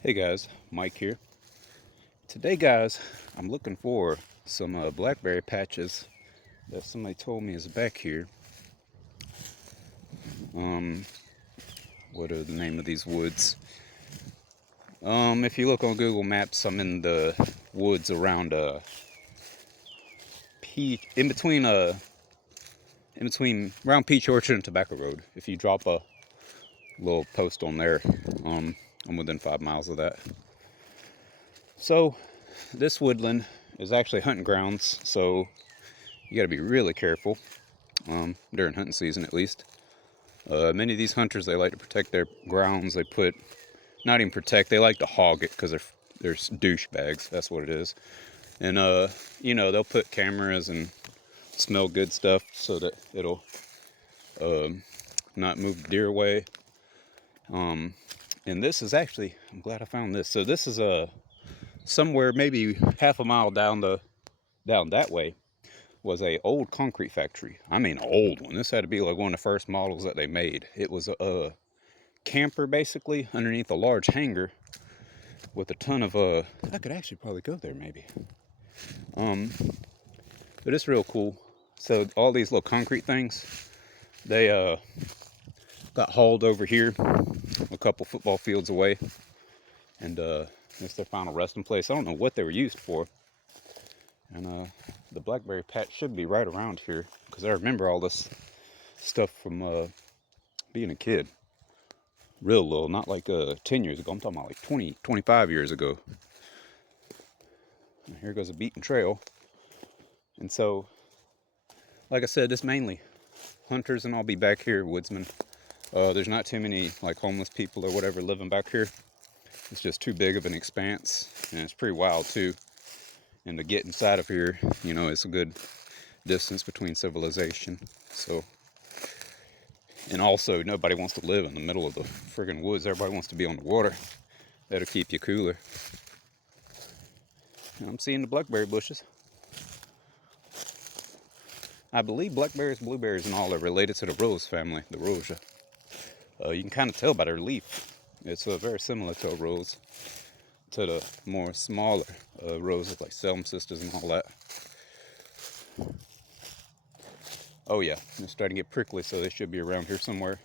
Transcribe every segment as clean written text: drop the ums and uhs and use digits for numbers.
Hey guys, Mike here. Today, guys, I'm looking for some blackberry patches that somebody told me is back here. Um, what are the name of these woods? If you look on Google Maps, I'm in the woods around in between around Peach Orchard and Tobacco Road. If you drop a little post on there, um, I'm within 5 miles of that. So this woodland is actually hunting grounds, so you got to be really careful during hunting season at least. Many of these hunters, they like to protect their grounds. They put, not even protect, they like to hog it because they're douchebags. That's what it is. And, they'll put cameras and smell good stuff so that it'll not move the deer away. And this is actually, I'm glad I found this. So this is somewhere maybe half a mile down that way was a old concrete factory. I mean, an old one. This had to be like one of the first models that they made. It was a camper basically underneath a large hangar with a ton of I could actually probably go there maybe. But it's real cool. So all these little concrete things, they got hauled over here a couple football fields away, and it's their final resting place. I don't know what they were used for. And the blackberry patch should be right around here because I remember all this stuff from being a kid. Real little, not like 10 years ago. I'm talking about like 20, 25 years ago. And here goes a beaten trail. And so, like I said, this mainly hunters, and I'll be back here, woodsmen. There's not too many like homeless people or whatever living back here. It's just too big of an expanse, and it's pretty wild too. And to get inside of here, it's a good distance between civilization. So, and also nobody wants to live in the middle of the friggin' woods. Everybody wants to be on the water. That'll keep you cooler. And I'm seeing the blackberry bushes. I believe blackberries, blueberries, and all are related to the rose family, the rosea. You can kind of tell by their leaf. It's very similar to a rose, to the more smaller roses like Selm sisters and all that. Oh yeah, they're starting to get prickly, so they should be around here somewhere.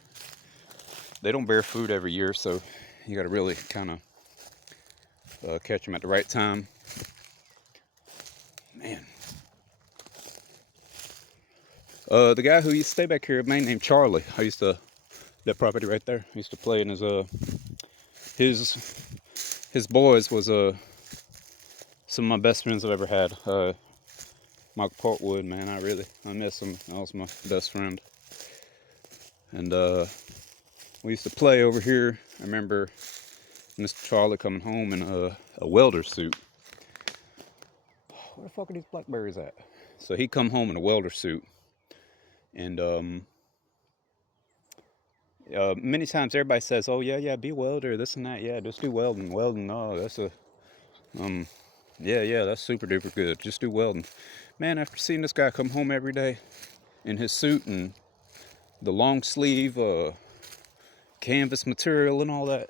They don't bear fruit every year, so you got to really kind of catch them at the right time. Man. The guy who used to stay back here, a man named Charlie. That property right there. I used to play in his boys was some of my best friends I've ever had. Michael Portwood, man, I miss him. That was my best friend. And we used to play over here. I remember Mr. Charlie coming home in a welder suit. Where the fuck are these blackberries at? So he come home in a welder suit, and many times everybody says, "Oh yeah, be a welder, this and that. Yeah, just do welding. Welding, oh, that's a yeah, that's super duper good. Just do welding." Man, after seeing this guy come home every day in his suit and the long sleeve canvas material and all that,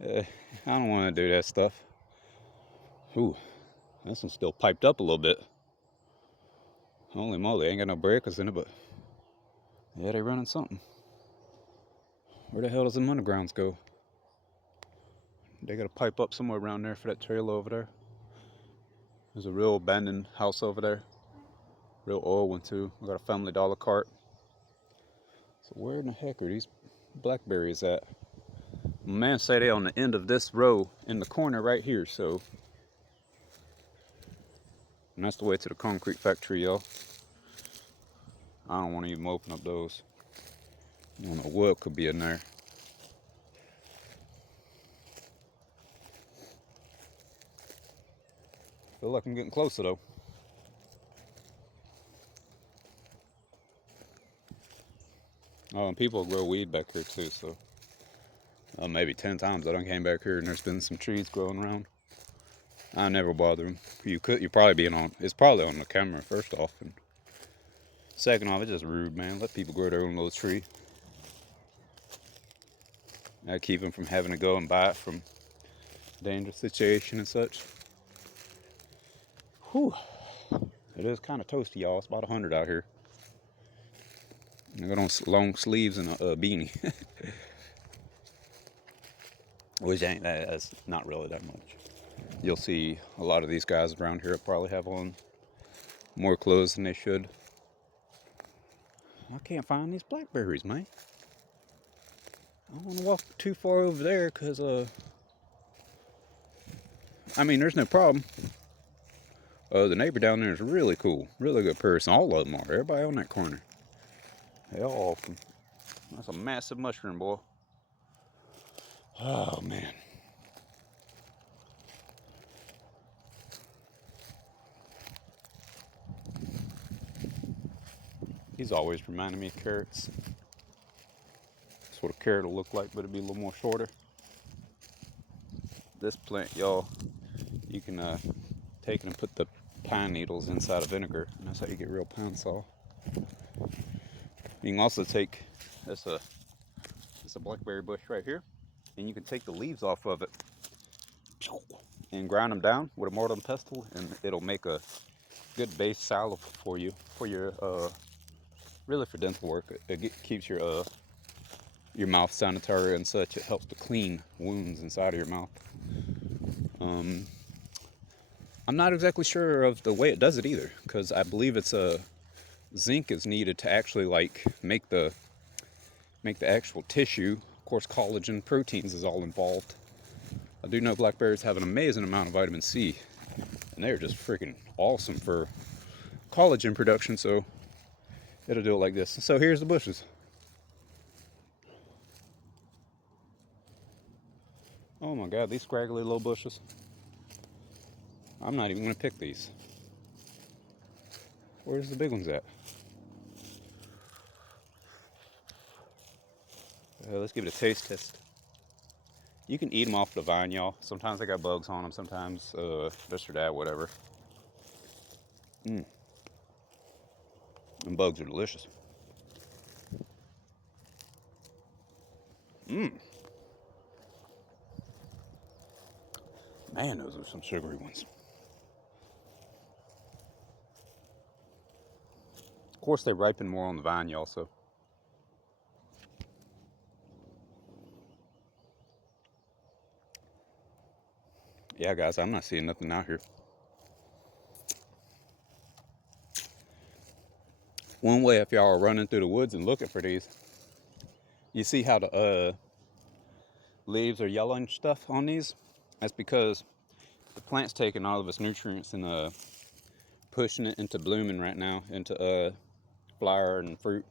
I don't want to do that stuff. Ooh, this one's still piped up a little bit. Holy moly, ain't got no breakers in it, but yeah, they running something. Where the hell does the undergrounds go? They got to pipe up somewhere around there for that trailer over there. There's a real abandoned house over there. Real old one too. We got a Family Dollar cart. So where in the heck are these blackberries at? My man say they on the end of this row in the corner right here, so. And that's the way to the concrete factory, y'all. I don't want to even open up those. I don't know what could be in there. Feel like I'm getting closer though. Oh, and people grow weed back here too, so maybe 10 times I done came back here and there's been some trees growing around. I never bother them. You're probably being on. It's probably on the camera first off, and second off, it's just rude, man. Let people grow their own little tree. I keep them from having to go and buy it from dangerous situation and such. Whew. It is kind of toasty, y'all. It's about 100 out here. I got on long sleeves and a beanie. Which ain't that's not really that much. You'll see a lot of these guys around here probably have on more clothes than they should. I can't find these blackberries, man. I don't want to walk too far over there because, I mean, there's no problem. The neighbor down there is really cool, really good person. All of them are. Everybody on that corner. They all awesome. That's a massive mushroom, boy. Oh, man. He's always reminding me of carrots. That's what a carrot will look like, but it'd be a little more shorter. This plant, y'all, you can take it and put the pine needles inside of vinegar, and that's how you get real pine saw. You can also take this a blackberry bush right here, and you can take the leaves off of it and grind them down with a mortar and pestle, and it'll make a good base salve for you, for your really for dental work. It keeps your mouth sanitary and such. It helps to clean wounds inside of your mouth. I'm not exactly sure of the way it does it either, because I believe it's zinc is needed to actually like make the actual tissue. Of course, collagen, proteins is all involved. I do know blackberries have an amazing amount of vitamin C, and they're just freaking awesome for collagen production. So it'll do it like this. So here's the bushes. Oh my God, these scraggly little bushes. I'm not even gonna pick these. Where's the big ones at? Let's give it a taste test. You can eat them off the vine, y'all. Sometimes they got bugs on them. Sometimes this or that, whatever. And bugs are delicious. Man, those are some sugary ones. Of course, they ripen more on the vine, y'all. So yeah, guys, I'm not seeing nothing out here. One way, if y'all are running through the woods and looking for these, you see how the leaves are yellow and stuff on these? That's because the plant's taking all of its nutrients and pushing it into blooming right now, into flower and fruit.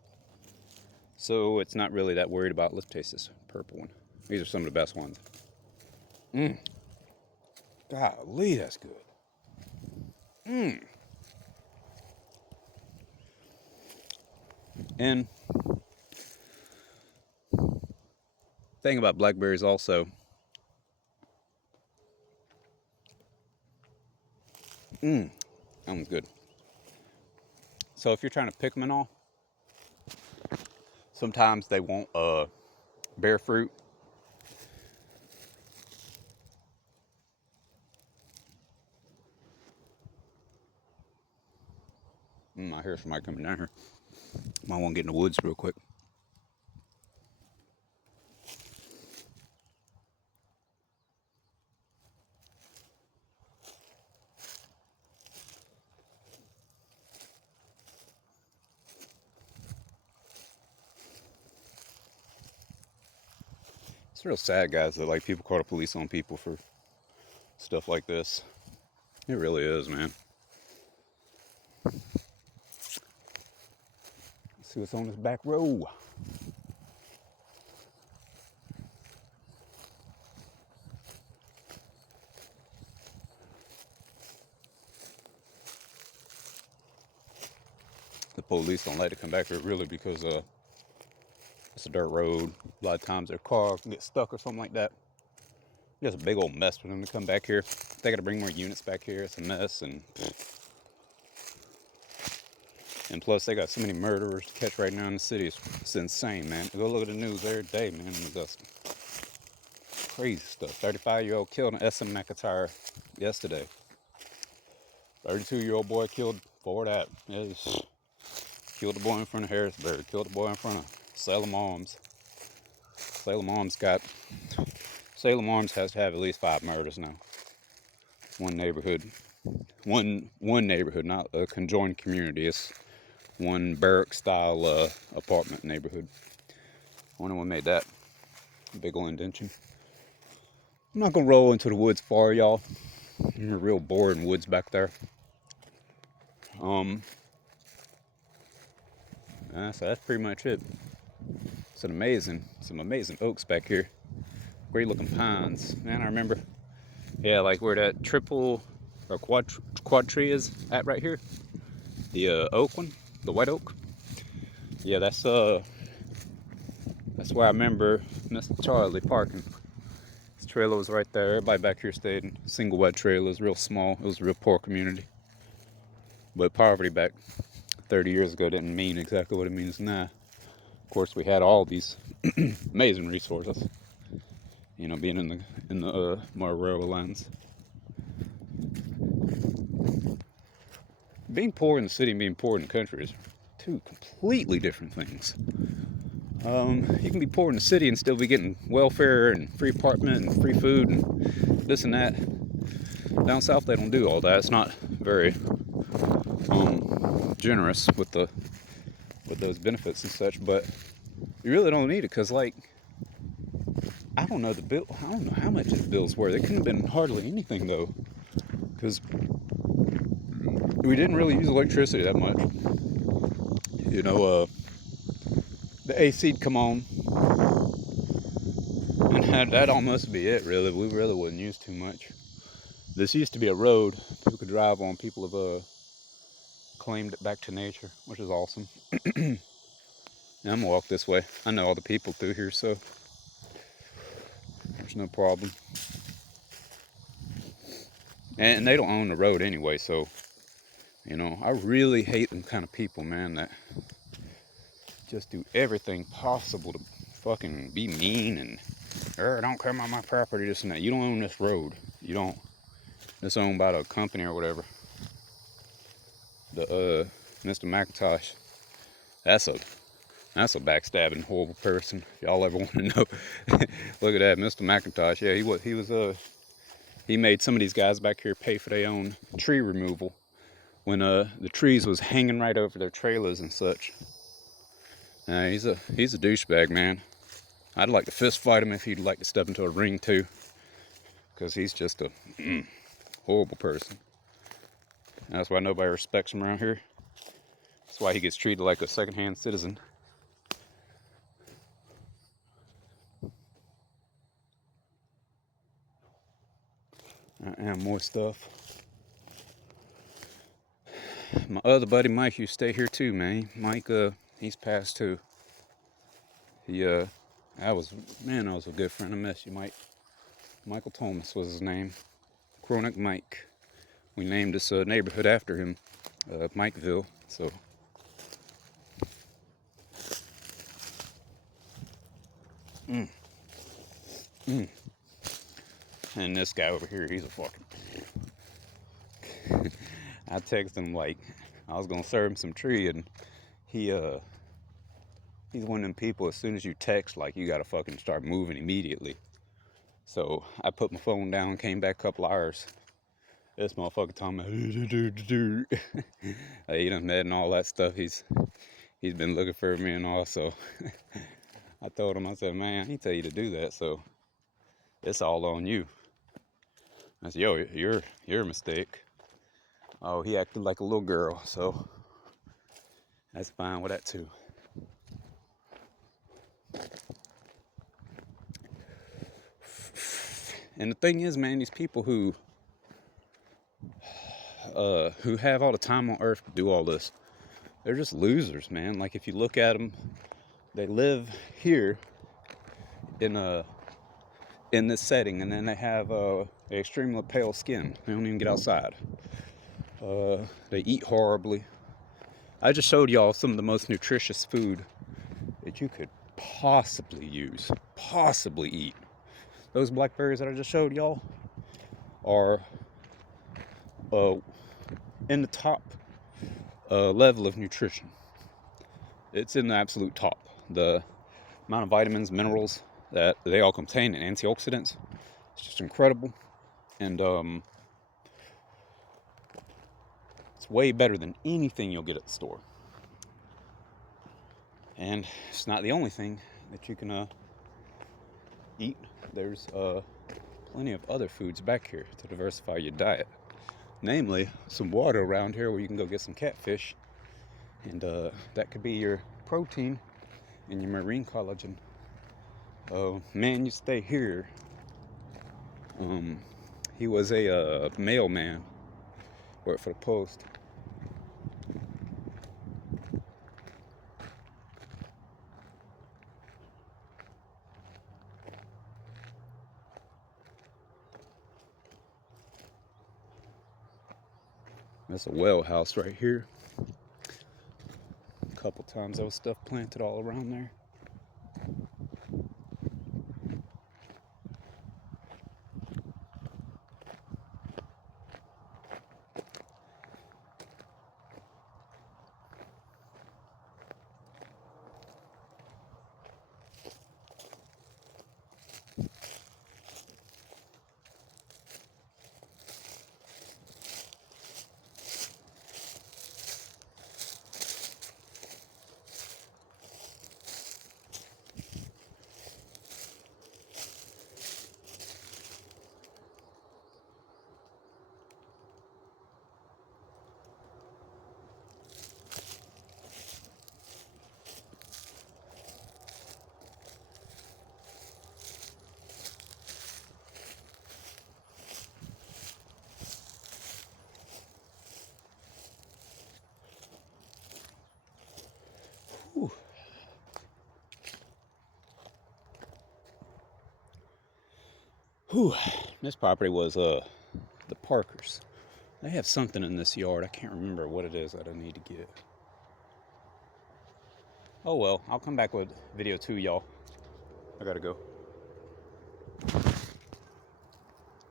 So it's not really that worried about. Let's taste this purple one. These are some of the best ones. Golly, that's good. And thing about blackberries also, that one's good. So if you're trying to pick them and all, sometimes they won't bear fruit. I hear somebody coming down here. Might want to get in the woods real quick. It's real sad, guys, that like people call the police on people for stuff like this. It really is, man. Let's see what's on this back row. The police don't like to come back here really because it's a dirt road. A lot of times their car can get stuck or something like that. It's a big old mess for them to come back here. They got to bring more units back here. It's a mess, and plus they got so many murderers to catch right now in the city. It's insane, man. Go look at the news every day, man. It's disgusting. crazy stuff. 35-year-old killed an SM McIntyre yesterday. 32-year-old boy killed for that. Killed the boy in front of Harrisburg. Killed the boy in front of Salem Arms. Salem Arms has to have at least 5 murders now. One neighborhood, not a conjoined community. It's one barrack-style apartment neighborhood. Wonder what made that big old indention. I'm not gonna roll into the woods far, y'all. I'm real boring woods back there. So that's pretty much it. Some amazing oaks back here. Great looking pines. Man, I remember, yeah, like where that triple or quad tree is at right here. The oak one, the white oak. Yeah, that's where I remember Mr. Charlie parking. His trailer was right there. Everybody back here stayed in single wide trailers, real small. It was a real poor community. But poverty back 30 years ago didn't mean exactly what it means now. Of course, we had all these amazing resources. You know, being in the more rural lands. Being poor in the city and being poor in the country is 2 completely different things. You can be poor in the city and still be getting welfare and free apartment and free food and this and that. Down south they don't do all that. It's not very generous with those benefits and such, but you really don't need it because, like, I don't know how much the bills were. They couldn't have been hardly anything though, because we didn't really use electricity that much. You know, the AC'd come on, and that'd almost be it, really. We really wouldn't use too much. This used to be a road people could drive on. People have claimed it back to nature, which is awesome. Yeah, I'm gonna walk this way. I know all the people through here, so there's no problem. And they don't own the road anyway, so, you know, I really hate them kind of people, man, that just do everything possible to fucking be mean and, don't come on my property, this and that. You don't own this road. You don't. It's owned by the company or whatever. The, Mr. McIntosh, that's a backstabbing, horrible person. If y'all ever want to know, look at that, Mr. McIntosh. Yeah, he made some of these guys back here pay for their own tree removal when the trees was hanging right over their trailers and such. He's a douchebag, man. I'd like to fist fight him if he'd like to step into a ring too, because he's just a horrible person. And that's why nobody respects him around here. That's why he gets treated like a second-hand citizen. And more stuff. My other buddy Mike used to stay here too, man. Mike, he's passed too. I was a good friend. I miss you, Mike. Michael Thomas was his name. Chronic Mike. We named this neighborhood after him, Mikeville. So. And this guy over here, he's a fucking. I texted him like I was gonna serve him some tree, and he's one of them people. As soon as you text, like, you gotta fucking start moving immediately. So I put my phone down, came back a couple hours. This motherfucker talking about he done met and all that stuff. He's been looking for me and all. So I told him, I said, man, he tell you to do that, so it's all on you. I said, yo, you're a mistake. Oh, he acted like a little girl, so that's fine with that too. And the thing is, man, these people who have all the time on earth to do all this, they're just losers, man. Like, if you look at them, they live here in this setting, and then they have extremely pale skin. They don't even get outside. They eat horribly. I just showed y'all some of the most nutritious food that you could possibly eat. Those blackberries that I just showed y'all are uh, in the top level of nutrition. It's in the absolute top. The amount of vitamins, minerals that they all contain, and antioxidants, it's just incredible. And it's way better than anything you'll get at the store. And it's not the only thing that you can eat. There's plenty of other foods back here to diversify your diet. Namely, some water around here where you can go get some catfish. And that could be your protein and your marine collagen. Man, you stay here. He was a mailman, worked for the post. That's a well house right here. A couple times there was stuff planted all around there. Whew. Whew. This property was the Parkers. They have something in this yard. I can't remember what it is that I need to get. Oh well, I'll come back with video 2, y'all. I gotta go.